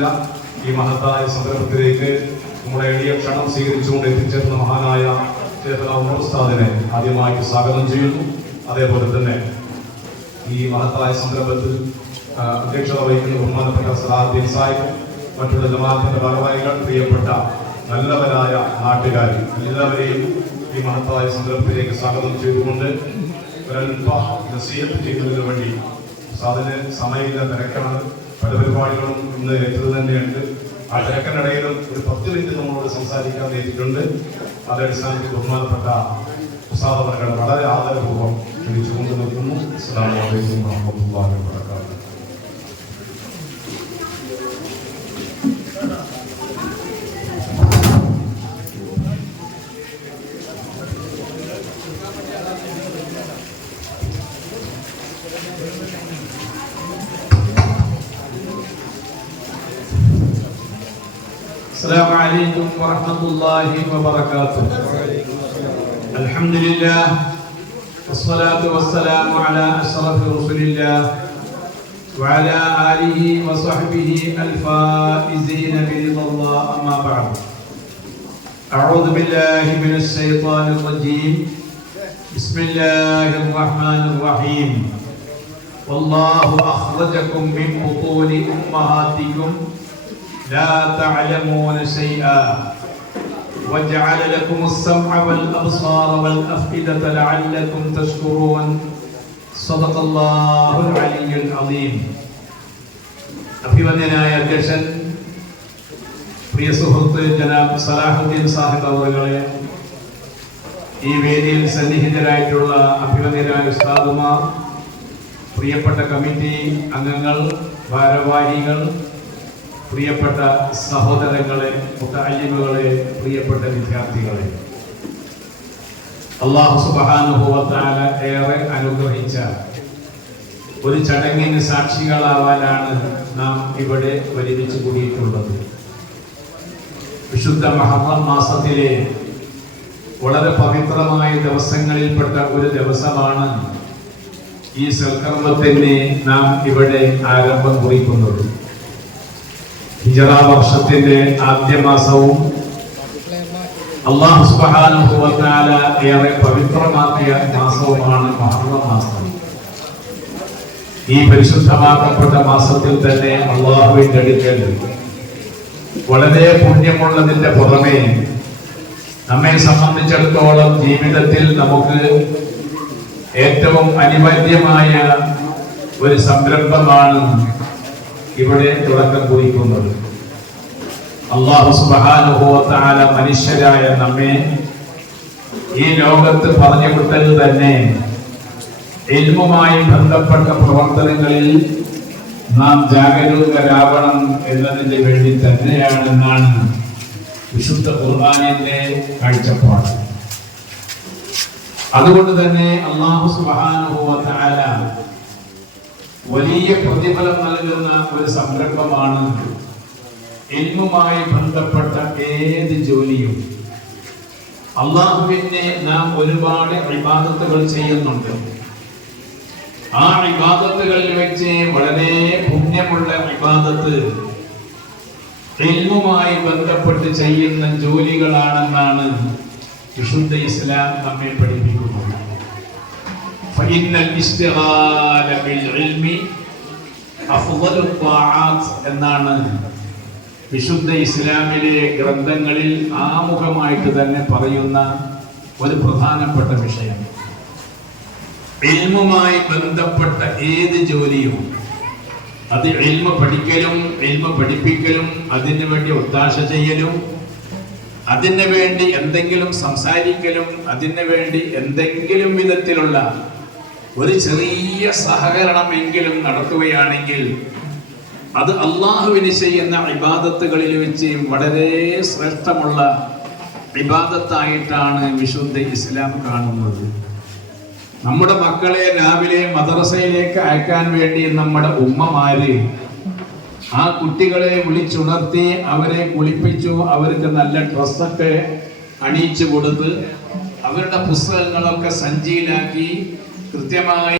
അലഹംദുലില്ലാ ഈ മഹത്തായ സംരംഭത്തിലേക്ക് നമ്മുടെ എളിയ ക്ഷണം സ്വീകരിച്ചുകൊണ്ട് എത്തിച്ചേർന്ന മഹാനായ ഉമർ ഉസ്താദിനെ ആദ്യമായിട്ട് സ്വാഗതം ചെയ്യുന്നു. അതേപോലെ തന്നെ ഈ മഹത്തായ സംരംഭത്തിൽ അധ്യക്ഷത വഹിക്കുന്ന ബഹുമാനപ്പെട്ട സലാഹുദ്ദീൻ സാഹിബ്, മറ്റുള്ള ജമാഅത്തിന്റെ ഭാരവാഹികൾ, പ്രിയപ്പെട്ട നല്ലവരായ നാട്ടുകാർ എല്ലാവരെയും ഈ മഹത്തായ സംരംഭത്തിലേക്ക് സ്വാഗതം ചെയ്തുകൊണ്ട് ഒരൽപ്പ നസീഹത്ത് ചെയ്യുന്നതിന് വേണ്ടി സാധന സമയമില്ല, തിരക്കാണ്, പല പരിപാടികളും ഇന്ന് എത്തുന്നത് തന്നെയുണ്ട്. ആ തിരക്കിനിടയിലും ഒരു 10 മിനിറ്റ് നമ്മളോട് സംസാരിക്കാൻ നേരിട്ടുണ്ട്. അതടിസ്ഥാനത്തിൽ ബഹുമാനപ്പെട്ട ഉസ്താദ് അവർകളെ വളരെ ആദരപൂർവ്വം ക്ഷണിച്ചുകൊണ്ട് നിൽക്കുന്നു. അസ്സലാമു അലൈക്കും വറഹ്മത്തുള്ളാഹി വബറകാതുഹു. السلام عليكم ورحمة الله وبركاته. الحمد لله والصلاة والسلام على أشرف رسول الله وعلى آله وصحبه الفائزين برضا الله. أما بعد، أعوذ بالله من الشيطان الرجيم. بسم الله الرحمن الرحيم. والله أخرجكم من بطون أمهاتكم لا تعلمون شيئا وجعل لكم السمع والأبصار والأفئدة لعلكم تشكرون. صدق الله العلي العظيم. അഭിവന്ദനായ അധ്യക്ഷൻ, പ്രിയ സുഹൃത്ത് ജനാബ് സലാഹുദ്ദീൻ സാഹിബ് അവറുകളെ, ഈ വേദിയിൽ സന്നിഹിതരായിട്ടുള്ള അഭിവന്ദനായ ഉസ്താദുമാർ, പ്രിയപ്പെട്ട കമ്മിറ്റി അംഗങ്ങൾ, ഭാരവാഹികൾ, പ്രിയപ്പെട്ട സഹോദരങ്ങളെ, മുതഅല്ലിമുകളെ, പ്രിയപ്പെട്ട വിദ്യാർത്ഥികളെ, അല്ലാഹു സുബ്ഹാനഹു വ തആല ഏറെ അനുഗ്രഹിച്ച ഒരു ചടങ്ങിന് സാക്ഷികളാവാനാണ് നാം ഇവിടെ ഒരുമിച്ച് കൂടിയിട്ടുള്ളത്. വിശുദ്ധ മുഹറം മാസത്തിലെ വളരെ പവിത്രമായ ദിവസങ്ങളിൽപ്പെട്ട ഒരു ദിവസമാണ് ഈ സൽക്കർമ്മത്തിന് നാം ഇവിടെ ആരംഭം കുറിക്കുന്നത്. ഹിജറ വർഷത്തിന്റെ ആദ്യ മാസവും അല്ലാഹു സുബ്ഹാനഹു വ തആല ഏറെ പവിത്രമാക്കിയ മാസവുമാണ് മുഹറം മാസം. ഈ പരിശുദ്ധമാക്കപ്പെട്ട മാസത്തിൽ തന്നെ അല്ലാഹുവിന്റെ അടുക്കൽ വളരെ പുണ്യമുള്ളതിന്റെ പുറമെ നമ്മെ സംബന്ധിച്ചിടത്തോളം ജീവിതത്തിൽ നമുക്ക് ഏറ്റവും അനിവാര്യമായ ഒരു സംരംഭമാണ് ഇവിടെ തുടക്കം കുറിക്കുന്നത്. അല്ലാഹു സുബ്ഹാനഹു വ തആല മനുഷ്യരായ നമ്മെ ഈ ലോകത്ത് പറഞ്ഞു വിട്ടത് തന്നെ ഇൽമുമായി ബന്ധപ്പെട്ട പ്രവർത്തനങ്ങളിൽ നാം ജാഗരൂകരാവണം എന്നതിന് വേണ്ടി തന്നെയാണെന്നാണ് വിശുദ്ധ ഖുർആനിന്റെ കാഴ്ചപ്പാട്. അതുകൊണ്ട് തന്നെ അല്ലാഹു സുബ്ഹാനഹു വ തആല വലിയ പ്രതിഫലം നൽകുന്ന ഒരു സംരംഭമാണ് ഇൽമുമായി ബന്ധപ്പെട്ട ഏത് ജോലിയും. അല്ലാഹുവിനെ നാം ഒരുപാട് ഇബാദത്തുകൾ ചെയ്യുന്നുണ്ട്. ആ ഇബാദത്തുകളിൽ വെച്ച് വളരെ പുണ്യമുള്ള ഇബാദത്ത് ഇൽമുമായി ബന്ധപ്പെട്ട് ചെയ്യുന്ന ജോലികളാണെന്നാണ് വിശുദ്ധ ഇസ്ലാം നമ്മെ പഠിപ്പിക്കുന്നത്. ഫഇന്നൽ ഇസ്തിഗാല ബിൽ ഇൽമി അഫ്ളലു ത്വാആത്ത് എന്നാണ് വിശുദ്ധ ഇസ്ലാമിലെ ഗ്രന്ഥങ്ങളിൽ ആമുഖമായിട്ട് തന്നെ പറയുന്ന ഒരു പ്രധാനപ്പെട്ട വിഷയം. ഇൽമുമായി ബന്ധപ്പെട്ട ഏത് ജോലിയും, അത് ഇൽമ പഠിക്കലും ഇൽമ പഠിപ്പിക്കലും അതിനു വേണ്ടി ഒത്താശ ചെയ്യലും അതിനു വേണ്ടി എന്തെങ്കിലും സംസാരിക്കലും അതിനു വേണ്ടി എന്തെങ്കിലും വിധത്തിലുള്ള ഒരു ചെറിയ സഹകരണമെങ്കിലും നടത്തുകയാണെങ്കിൽ അത് അള്ളാഹുവിന് ചെയ്യുന്ന ഇബാദത്തുകളിൽ വെച്ച് വളരെ ശ്രേഷ്ഠമുള്ള ഇബാദത്തായിട്ടാണ് വിശുദ്ധ ഇസ്ലാം കാണുന്നത്. നമ്മുടെ മക്കളെ രാവിലെ മദ്രസയിലേക്ക് അയക്കാൻ വേണ്ടി നമ്മുടെ ഉമ്മമാര് ആ കുട്ടികളെ വിളിച്ചുണർത്തി അവരെ കുളിപ്പിച്ചു, അവർക്ക് നല്ല ഡ്രസ്സൊക്കെ അണിയിച്ചു കൊടുത്ത് അവരുടെ പുസ്തകങ്ങളൊക്കെ സഞ്ചിയിലാക്കി കൃത്യമായി